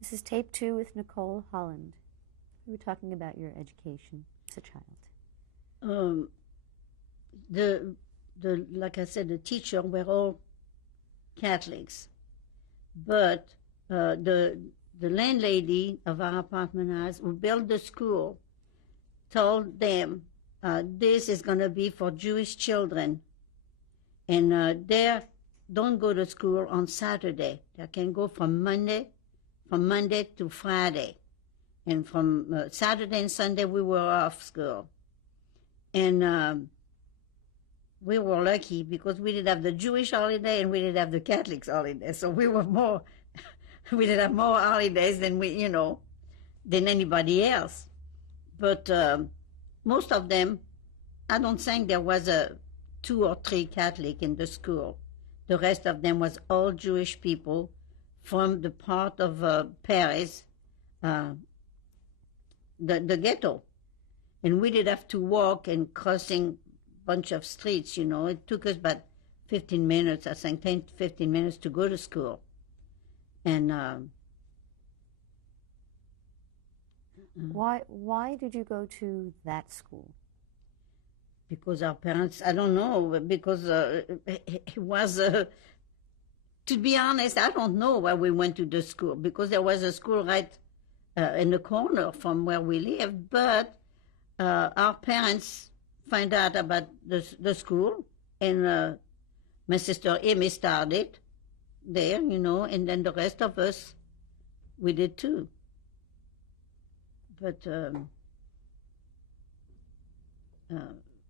This is Tape 2 with Nicole, Holland. We were talking about your education as a child. Like I said, the teacher were all Catholics, but the landlady of our apartment house who built the school told them this is going to be for Jewish children, and they don't go to school on Saturday. They can go from Monday to Friday, and from Saturday and Sunday we were off school, and we were lucky because we didn't have the Jewish holiday and we didn't have the Catholics holiday, so we did have more holidays than than anybody else. But most of them, I don't think there was 2 or 3 Catholic in the school. The rest of them was all Jewish people from the part of Paris, the ghetto. And we did have to walk and crossing a bunch of streets, It took us about 15 minutes, I think, 10 to 15 minutes to go to school. And Why did you go to that school? Because our parents, I don't know, because it was, to be honest, I don't know why we went to the school, because there was a school right in the corner from where we lived, but our parents find out about the school, and my sister Amy started there, and then the rest of us, we did too. But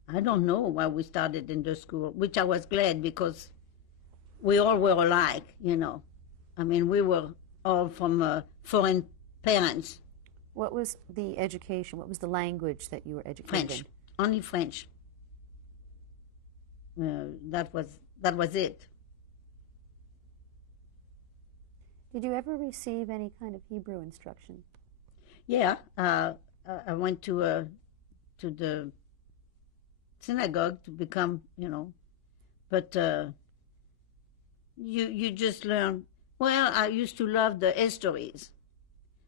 I don't know why we started in the school, which I was glad because we all were alike, I mean, we were all from foreign parents. What was the education? What was the language that you were educated French, in? only French. That was it. Did you ever receive any kind of Hebrew instruction? Yeah, I went to the synagogue to become, but you just learn. Well, I used to love the histories,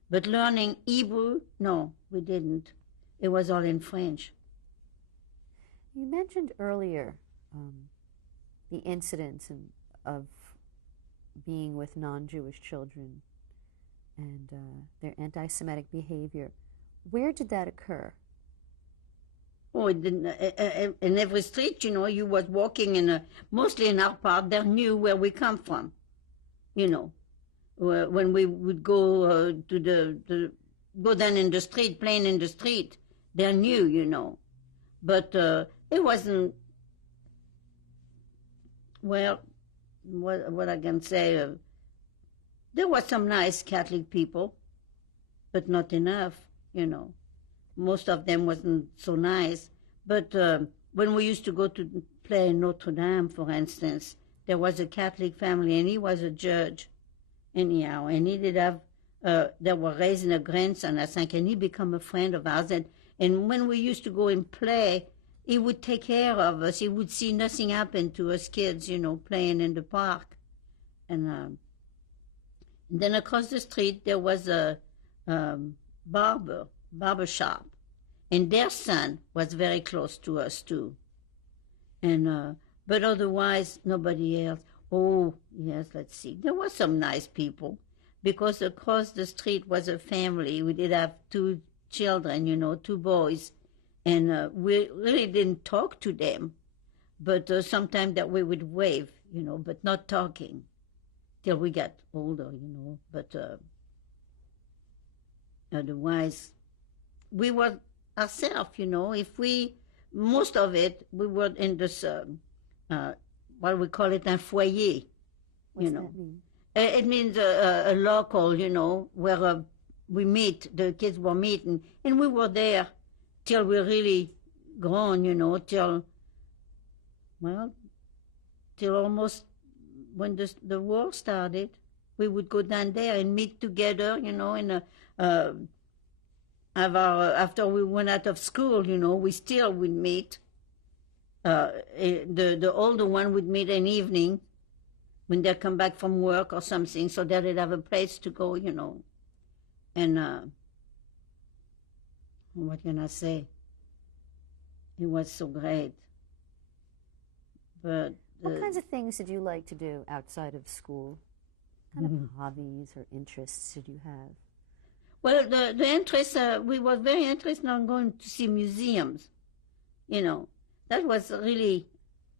but learning Hebrew, no, we didn't. It was all in French. You mentioned earlier the incidents of being with non-Jewish children and their anti-Semitic behavior. Where did that occur? Oh, in every street, you was walking mostly in our part, they knew where we come from, When we would go go down in the street, playing in the street, they knew, But it wasn't, well, what I can say, there were some nice Catholic people, but not enough, Most of them wasn't so nice. But when we used to go to play in Notre Dame, for instance, there was a Catholic family, and he was a judge, anyhow, and he did have, they were raising a grandson, I think, and he became a friend of ours. And when we used to go and play, he would take care of us. He would see nothing happen to us kids, playing in the park. And then across the street, there was a barber shop. And their son was very close to us, too. And but otherwise, nobody else. Oh, yes, let's see. There were some nice people, because across the street was a family. We did have 2 children, 2 boys. And we really didn't talk to them. But sometimes that we would wave, but not talking till we got older, But otherwise, we were ourselves, If most of it, we were in this, what we call it, un foyer, What's that mean? It means a local, where we meet, the kids were meeting, and we were there till we really grown, till almost when the war started. We would go down there and meet together, in a after we went out of school, we still would meet. The older one would meet an evening when they come back from work or something, so that they'd have a place to go, And what can I say? It was so great. But what kinds of things did you like to do outside of school? What kind of hobbies or interests did you have? Well, the interest, we were very interested in going to see museums. That was really,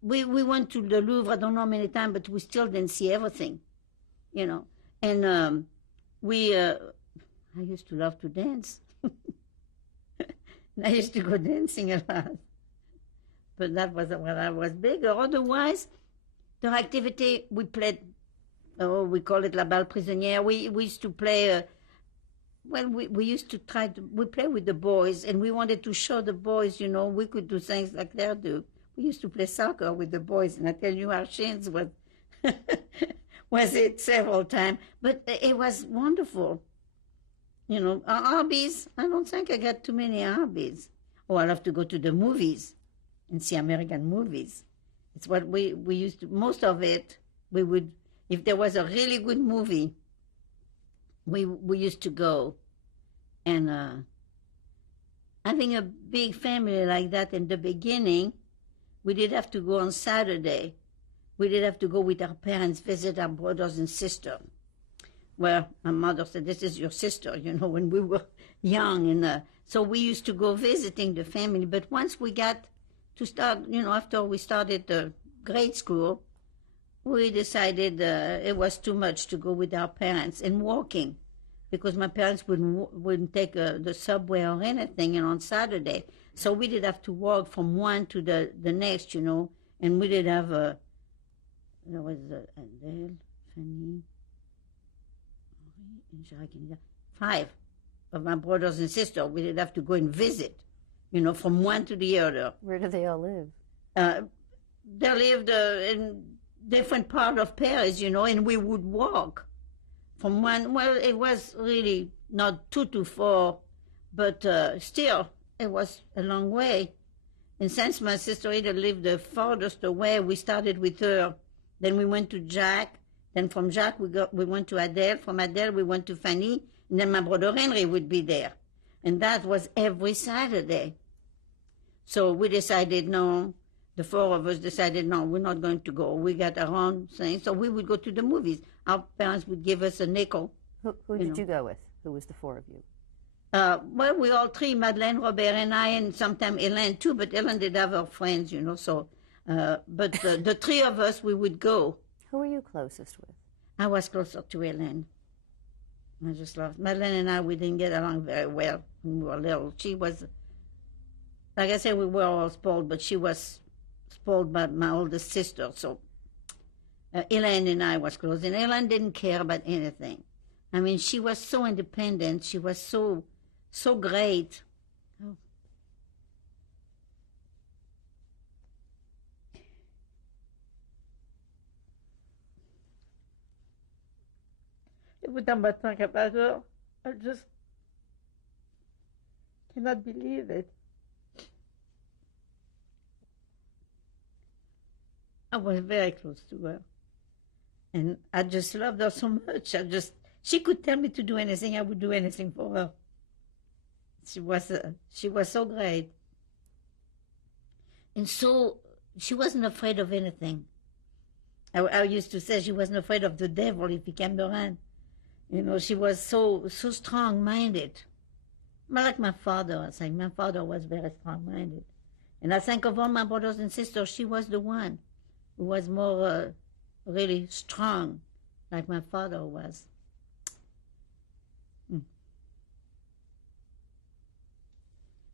we went to the Louvre, I don't know how many times, but we still didn't see everything, And I used to love to dance. I used to go dancing a lot. But that was when I was bigger. Otherwise, the activity we played, we call it la balle prisonnière. We used to play, we used to we play with the boys, and we wanted to show the boys, we could do things like they do. We used to play soccer with the boys, and I tell you, our shins was, was it several times. But it was wonderful. Our hobbies, I don't think I got too many hobbies. I love to go to the movies and see American movies. It's what we used to, most of it, we would, if there was a really good movie, we used to go. And having a big family like that in the beginning, we did have to go on Saturday. We did have to go with our parents, visit our brothers and sisters. Well, my mother said, this is your sister, when we were young. And so we used to go visiting the family. But once we got to start, after we started the grade school, we decided it was too much to go with our parents and walking, because my parents wouldn't take the subway or anything on Saturday. So we did have to walk from one to the next, and we did have there was Adele, Fanny, 5 of my brothers and sisters. We did have to go and visit, from one to the other. Where do they all live? They lived in different part of Paris, and we would walk from one. Well, it was really not 2 to 4, but still, it was a long way. And since my sister Ada lived the farthest away, we started with her. Then we went to Jack. Then from Jack, we went to Adele. From Adele, we went to Fanny. And then my brother Henry would be there. And that was every Saturday. So we decided, no, the 4 of us decided, no, we're not going to go. We got our own thing. So we would go to the movies. Our parents would give us a nickel. Who did you go with? Who was the 4 of you? Well, we all 3, Madeleine, Robert, and I, and sometimes Hélène too, but Hélène did have her friends, so. But the 3 of us, we would go. Who were you closest with? I was closer to Hélène. I just loved Madeleine, and I, we didn't get along very well when we were little. She was, like I said, we were all spoiled, but she was spoiled by my oldest sister. So Hélène and I was close, and Hélène didn't care about anything. I mean, she was so independent. She was so great. Oh. Every time I think about her, I just cannot believe it. I was very close to her. And I just loved her so much. She could tell me to do anything, I would do anything for her. She was so great. And so she wasn't afraid of anything. I used to say she wasn't afraid of the devil if he came around. She was so strong-minded. Like my father, I think. My father was very strong-minded. And I think of all my brothers and sisters, she was the one who was more really strong, like my father was.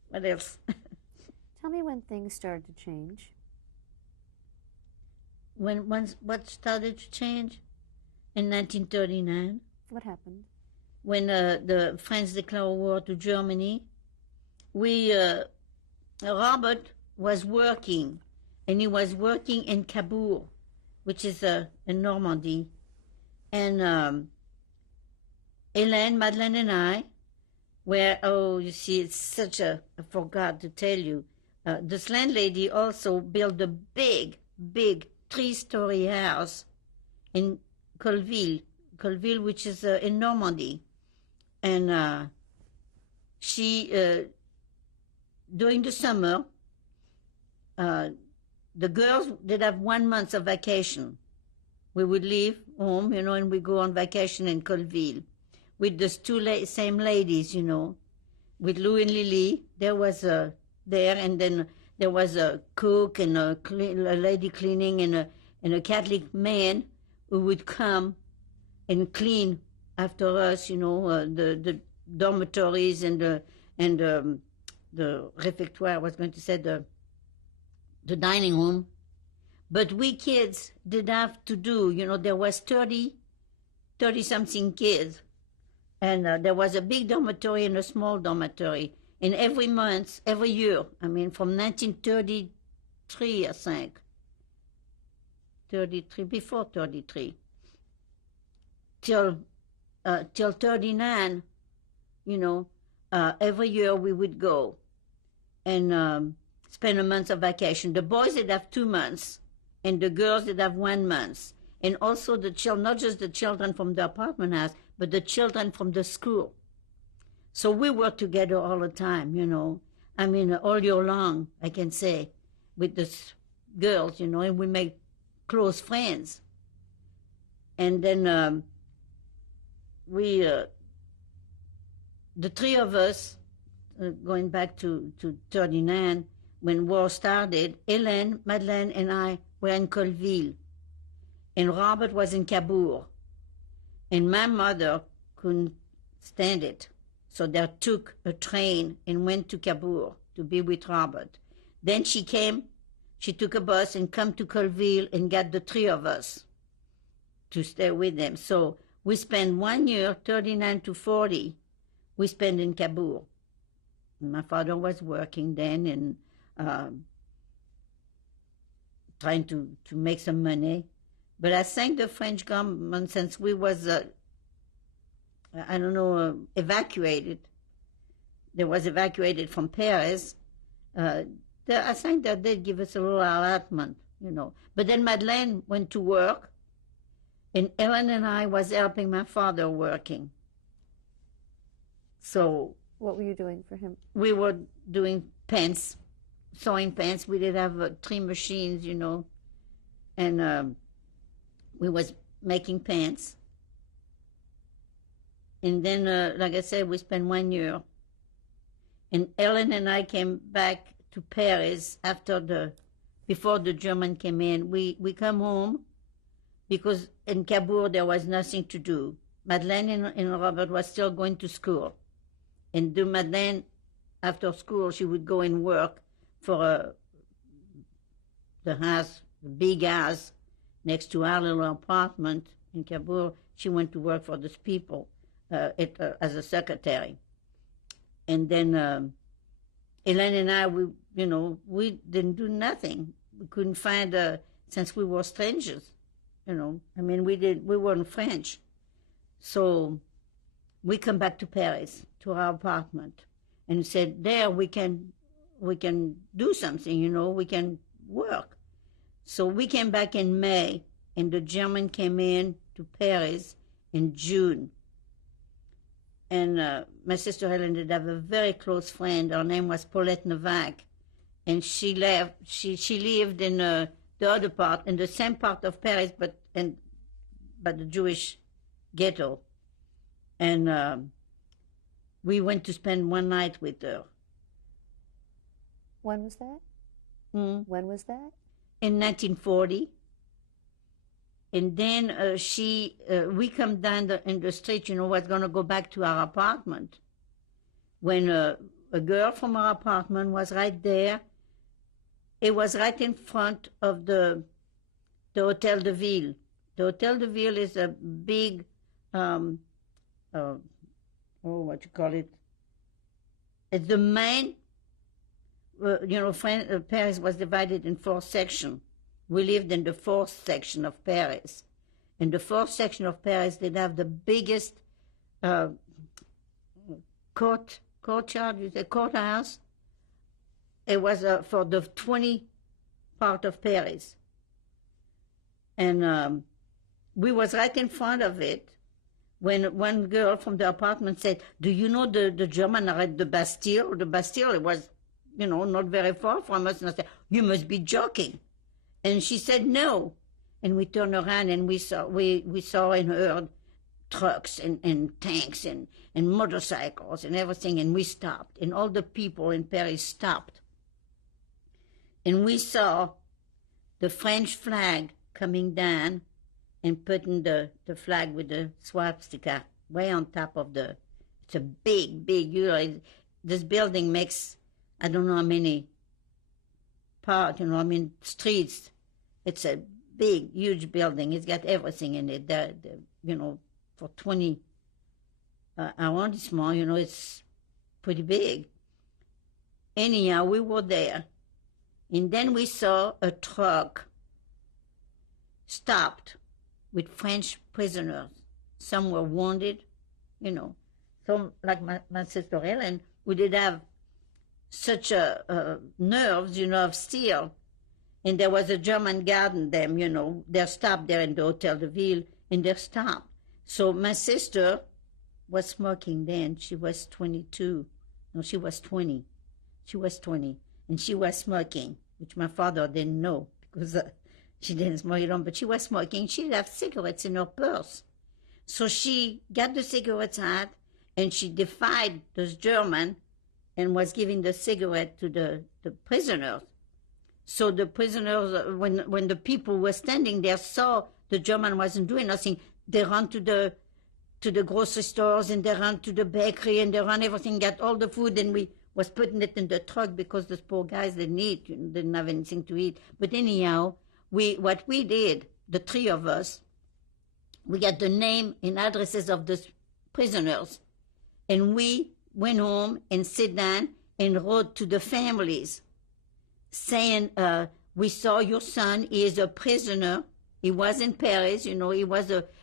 What else? Tell me when things started to change. What started to change? In 1939. What happened? When the French declared war to Germany, Robert was working, and he was working in Cabourg, which is in Normandy. And Hélène, Madeleine, and I, where, oh, you see, it's such a, I forgot to tell you, this landlady also built a big, big 3-story house in Colville, which is in Normandy. And she, during the summer, the girls did have 1 month of vacation. We would leave home, and we go on vacation in Colville with those two same ladies, with Lou and Lily. There was there, and then there was a cook and a lady cleaning and a Catholic man who would come and clean after us, the dormitories and the refectoire. I was going to say the dining room. But we kids did have to do, there was 30-something kids. And there was a big dormitory and a small dormitory. And every month, every year, from 1933, I think, 33, before 33, till 39, every year we would go and spend a month of vacation. The boys did have 2 months, and the girls did have 1 month. And also the children, not just the children from the apartment house, but the children from the school. So we were together all the time, all year long, I can say, with the girls, and we made close friends. And then the three of us, going back to 39, when war started, Hélène, Madeleine, and I were in Colville, and Robert was in Cabourg. And my mother couldn't stand it, so they took a train and went to Cabourg to be with Robert. Then she took a bus and come to Colville and got the three of us to stay with them. So we spent 1 year, 39 to 40, we spent in Cabourg. My father was working then and trying to make some money. But I think the French government, since we was, evacuated, they was evacuated from Paris, I think that they give us a little allotment, But then Madeleine went to work, and Ellen and I was helping my father working. So what were you doing for him? We were doing pants, sewing pants. We did have 3 machines, and we was making pants. And then, like I said, we spent 1 year. And Ellen and I came back to Paris before the German came in. We come home because in Cabourg there was nothing to do. Madeleine and Robert was still going to school. And Madeleine, after school, she would go and work for the house, the big house, next to our little apartment in Cabourg. She went to work for these people as a secretary. And then Hélène and I, we didn't do nothing. We couldn't find, since we were strangers, we weren't French. So we come back to Paris, to our apartment, and said, there we can do something, we can work. So we came back in May, and the German came in to Paris in June. And my sister Helen did have a very close friend. Her name was Paulette Novak, and she lived in the other part, in the same part of Paris, but the Jewish ghetto. And we went to spend one night with her. When was that? When was that? In 1940. And then we come down in the street, was going to go back to our apartment, when a girl from our apartment was right there. It was right in front of the Hotel de Ville. The Hotel de Ville is a big, what you call it? It's the main, Paris was divided in 4 sections. We lived in the 4th section of Paris. In the 4th section of Paris, they'd have the biggest courtyard, you say courthouse. It was for the 20 part of Paris. And we was right in front of it when one girl from the apartment said, do you know the German are at the Bastille? The Bastille, it was, not very far from us. And I said, you must be joking. And she said, no. And we turned around and we saw and heard trucks and tanks and motorcycles and everything, and we stopped. And all the people in Paris stopped. And we saw the French flag coming down and putting the flag with the swastika way on top of it's a big, this building makes, I don't know how many streets. It's a big, huge building. It's got everything in it. For 20 arrondissement, it's pretty big. Anyhow, we were there. And then we saw a truck stopped with French prisoners. Some were wounded, Some, like my sister Helen, who did have such nerves, of steel. And there was a German guarding them, They're stopped there in the Hotel de Ville, and they're stopped. So my sister was smoking then. She was 22. No, she was 20. She was 20. And she was smoking, which my father didn't know because she didn't smoke it on, but she was smoking. She left cigarettes in her purse. So she got the cigarettes out, and she defied those German and was giving the cigarette to the prisoners. So the prisoners, when the people were standing there, saw the German wasn't doing nothing, they ran to the grocery stores, and they ran to the bakery, and they ran everything, got all the food, and we was putting it in the truck because those poor guys didn't eat, didn't have anything to eat. But anyhow, what we did, the three of us, we got the name and addresses of the prisoners, and we went home and sat down and wrote to the families saying, we saw your son, he is a prisoner. He was in Paris,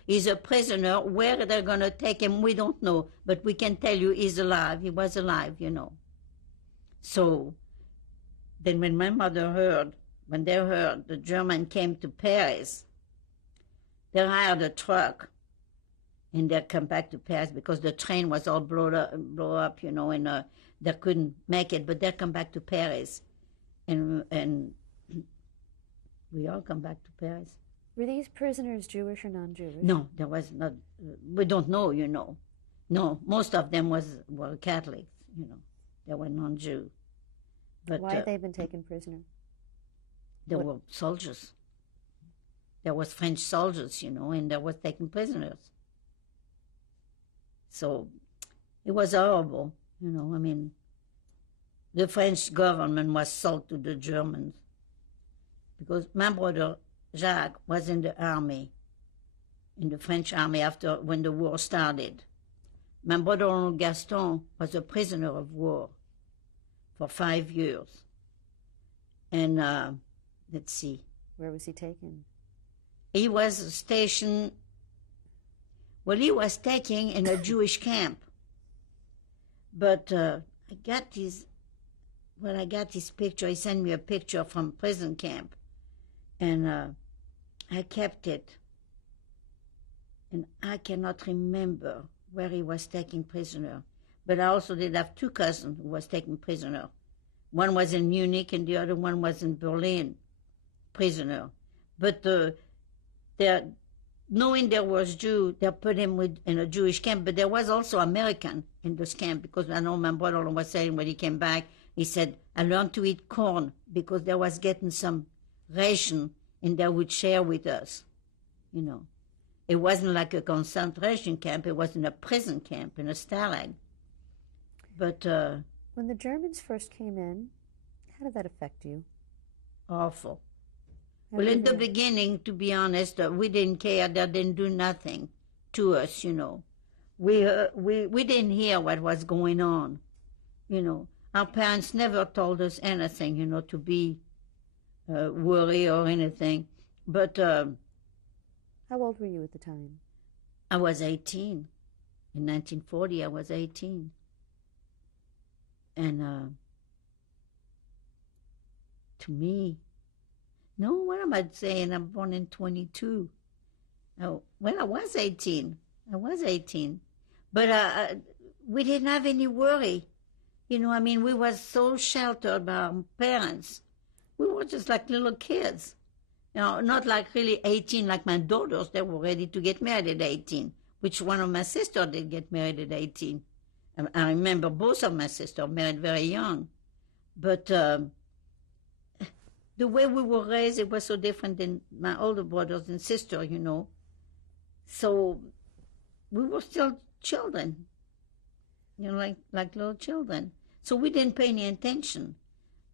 he's a prisoner. Where they're going to take him, we don't know. But we can tell you he's alive. He was alive, So then when my mother when they heard the German came to Paris, they hired a truck and they come back to Paris because the train was all blow up, and they couldn't make it. But they come back to Paris. And we all come back to Paris. Were these prisoners Jewish or non-Jewish? No, there was not. We don't know, No, most of them were Catholics, They were non-Jew. But why had they been taken prisoner? They were soldiers. There was French soldiers, and they were taken prisoners. So it was horrible, The French government was sold to the Germans because my brother Jacques was in the army, in the French army when the war started. My brother Gaston was a prisoner of war for 5 years. And let's see. Where was he taken? He was stationed, he was taken in a Jewish camp. But I got his picture. He sent me a picture from prison camp. And I kept it. And I cannot remember where he was taken prisoner. But I also did have 2 cousins who was taken prisoner. One was in Munich and the other one was in Berlin, prisoner. But knowing there was Jew, they put him in a Jewish camp. But there was also American in this camp because I know my brother was saying when he came back, he said, I learned to eat corn because they was getting some ration and they would share with us, It wasn't like a concentration camp. It wasn't a prison camp in a stalag. But when the Germans first came in, how did that affect you? Awful. Well, in the beginning, to be honest, we didn't care. They didn't do nothing to us, We didn't hear what was going on, Our parents never told us anything, to be worried or anything. But how old were you at the time? I was 18. In 1940, I was 18. And to me, no, what am I saying? I'm born in 22. Oh, well, I was 18. But we didn't have any worry. I mean, we were so sheltered by our parents. We were just like little kids. Not like really 18 like my daughters. They were ready to get married at 18, which one of my sisters did get married at 18. I remember both of my sisters married very young. But the way we were raised, it was so different than my older brothers and sisters, So we were still children, like little children. So we didn't pay any attention.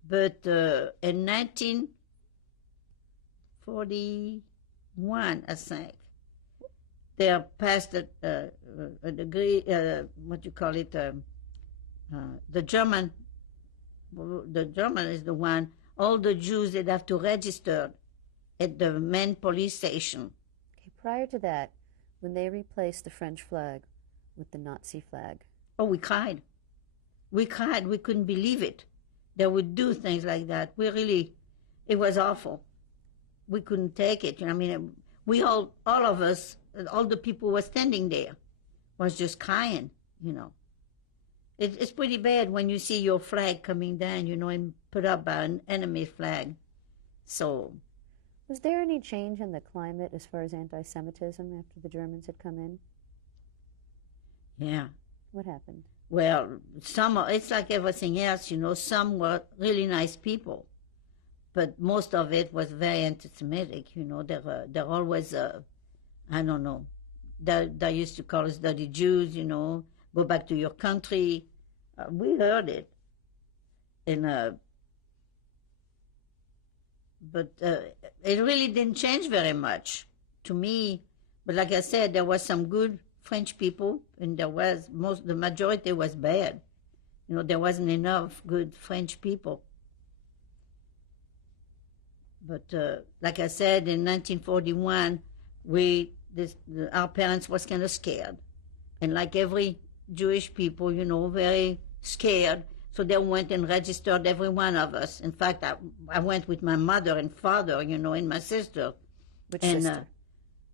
But in 1941, I think, they passed a degree, what you call it, the German is the one, all the Jews that have to register at the main police station. Okay, prior to that, when they replaced the French flag with the Nazi flag. Oh, we cried. We couldn't believe it. They would do things like that. It was awful. We couldn't take it. I mean, all of us, all the people who were standing there was just crying, It's pretty bad when you see your flag coming down, and put up by an enemy flag. So. Was there any change in the climate as far as anti-Semitism after the Germans had come in? Yeah. What happened? Well, it's like everything else, some were really nice people, but most of it was very anti-Semitic, They're always, I don't know, they used to call us dirty Jews, go back to your country. We heard it. But it really didn't change very much to me. But like I said, there was some good French people, and the majority was bad. There wasn't enough good French people. But like I said, in 1941, our parents was kind of scared. And like every Jewish people, very scared. So they went and registered every one of us. In fact, I went with my mother and father, and my sister. Which sister?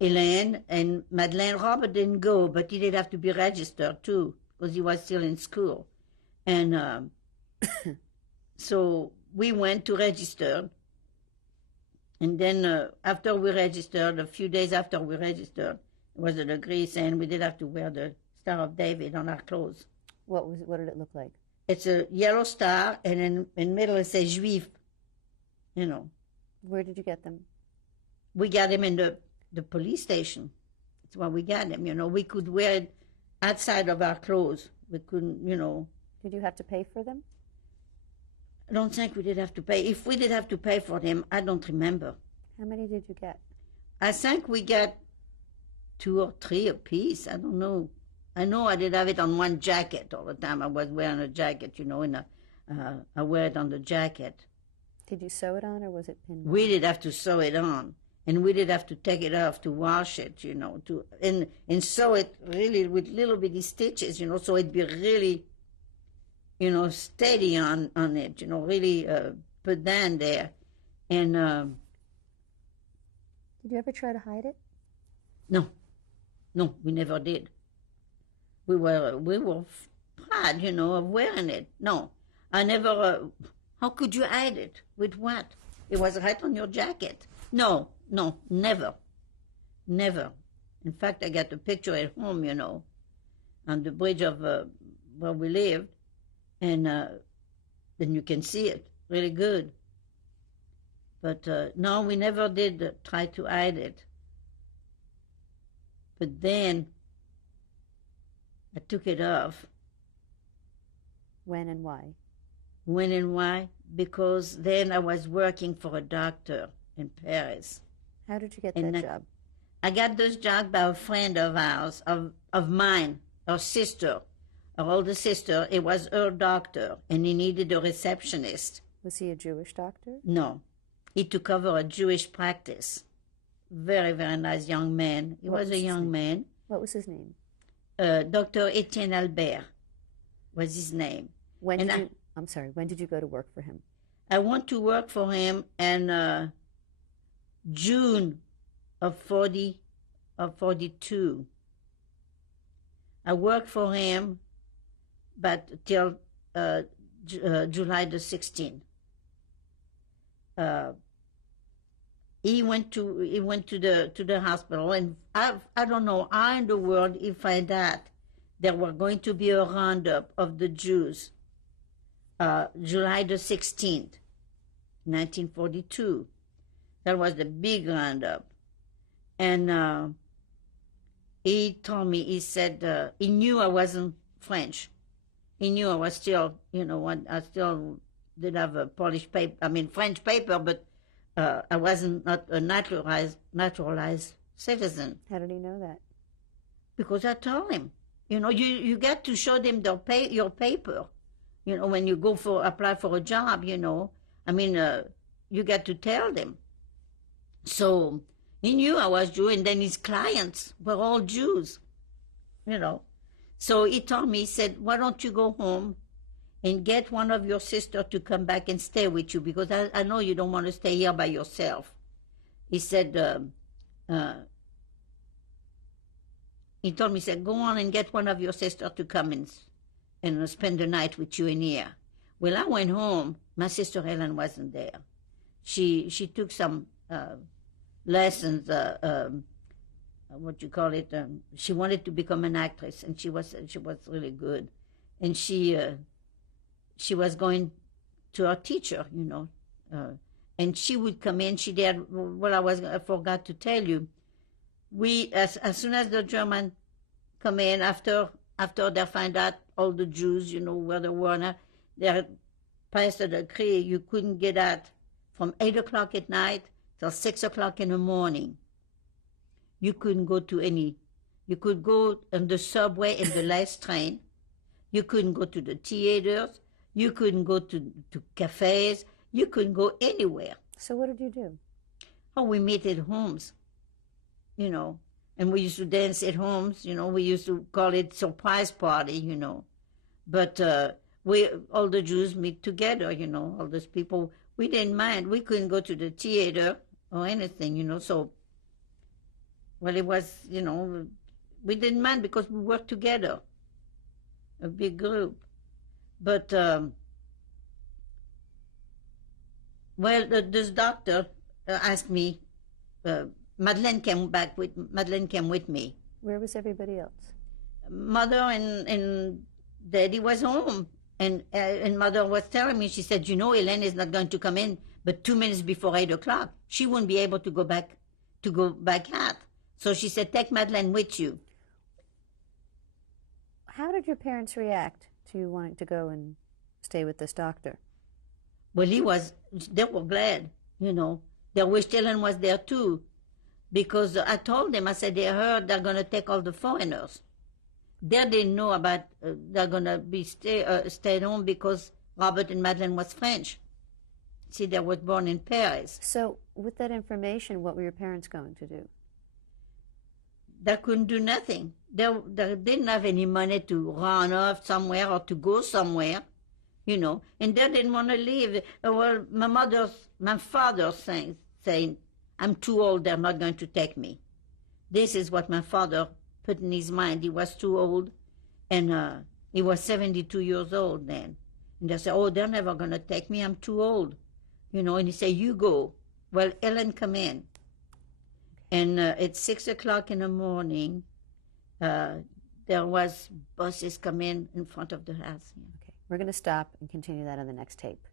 Elaine and Madeleine. Robert didn't go, but he did have to be registered too, because he was still in school. And so we went to register. And then after we registered, a few days after we registered, there was a decree saying we did have to wear the Star of David on our clothes. What did it look like? It's a yellow star, and in the middle it says Juif. Where did you get them? We got them in the police station. That's why we got them, We could wear it outside of our clothes. We couldn't, Did you have to pay for them? I don't think we did have to pay. If we did have to pay for them, I don't remember. How many did you get? I think we got 2 or 3 apiece. I don't know. I know I did have it on one jacket all the time. I was wearing a jacket, and I wear it on the jacket. Did you sew it on, or was it pinned on? We did have to sew it on, and we did have to take it off to wash it, and sew it really with little bitty stitches, so it'd be really, steady on it, really put down there. And did you ever try to hide it? No, we never did. We were proud, of wearing it. No, I never. How could you hide it? With what? It was right on your jacket. No, never. In fact, I got a picture at home, on the bridge of where we lived, and then you can see it really good. But no, we never did try to hide it. But then I took it off. When and why? When and why? Because then I was working for a doctor in Paris. How did you get that job? I got this job by a friend of ours, of mine, her sister, her older sister. It was her doctor, and he needed a receptionist. Was he a Jewish doctor? No. He took over a Jewish practice. Very, very nice young man. He was a young man. What was his name? Dr. Etienne Albert was his name. When I'm sorry, when did you go to work for him? I went to work for him in June of 42. I worked for him, but till July the 16th. He went to the hospital, and I don't know how in the world he found out there were going to be a roundup of the Jews. July the 16th, 1942. That was the big roundup, and he told me. He said he knew I wasn't French. He knew I was still, I still did have a Polish paper. I mean French paper, but I wasn't not a naturalized citizen. How did he know that? Because I told him. You got to show them your paper. When you go apply for a job. I mean, you got to tell them. So he knew I was Jew, and then his clients were all Jews. So he told me, he said, "Why don't you go home and get one of your sisters to come back and stay with you, because I know you don't want to stay here by yourself." He said, he told me, he said, "Go on and get one of your sisters to come and spend the night with you in here." Well, I went home. My sister Helen wasn't there. She took some lessons, she wanted to become an actress, and she was really good. And she was going to her teacher, and she would come in. She did. Well, I forgot to tell you. As soon as the German come in, after they find out all the Jews, where they were, they passed a decree you couldn't get out from 8 o'clock at night till 6 o'clock in the morning. You couldn't go to any. You could go on the subway in the last train. You couldn't go to the theaters. You couldn't go to cafes. You couldn't go anywhere. So what did you do? Oh, we met at homes, and we used to dance at homes. We used to call it surprise party, But all the Jews meet together, all those people. We didn't mind. We couldn't go to the theater or anything, So, well, it was, we didn't mind because we worked together, a big group. But, this doctor asked me, Madeleine came with me. Where was everybody else? Mother and Daddy was home. And Mother was telling me, she said, Hélène is not going to come in but 2 minutes before 8 o'clock. She wouldn't be able to go back out. So she said, take Madeleine with you. How did your parents react to you wanting to go and stay with this doctor? Well, they were glad, They wished Hélène was there too. Because I told them, I said, they heard they're going to take all the foreigners. They didn't know about they're going to be stay home because Robert and Madeleine was French. See, they was born in Paris. So with that information, what were your parents going to do? They couldn't do nothing. They didn't have any money to run off somewhere or to go somewhere, and they didn't want to leave. Well, my father saying, I'm too old, they're not going to take me. This is what my father put in his mind. He was too old, and he was 72 years old then. And they said, oh, they're never going to take me, I'm too old. And he said, you go. Well, Hélène come in. And at 6 o'clock in the morning, there was buses come in front of the house. Okay, we're going to stop and continue that on the next tape.